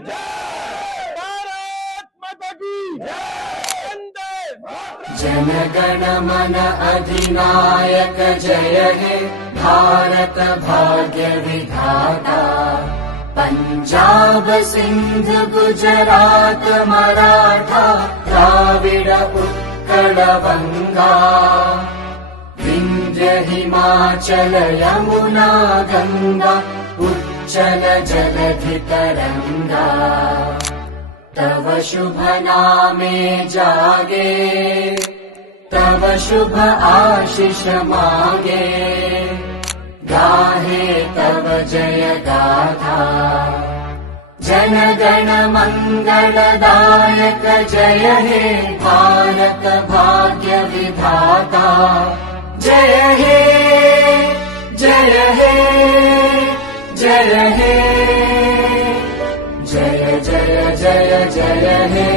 भारत माता की वंदे मातरम। जनगण मन अधिनायक जय हे भारत भाग्य विधाता। पंजाब सिंध गुजरात मराठा द्राविड उत्कल बंगा। विंध्य हिमाचल यमुना गंगा उच्चल जलधि तरंगा। तव शुभ नामे जागे तव शुभ आशीष मागे। गाहे तव जय गाथा जन गण मंगलदायक जय हे भारत भाग्य विधाता। जय हे जय हे जय हे जय जय जय जय हे।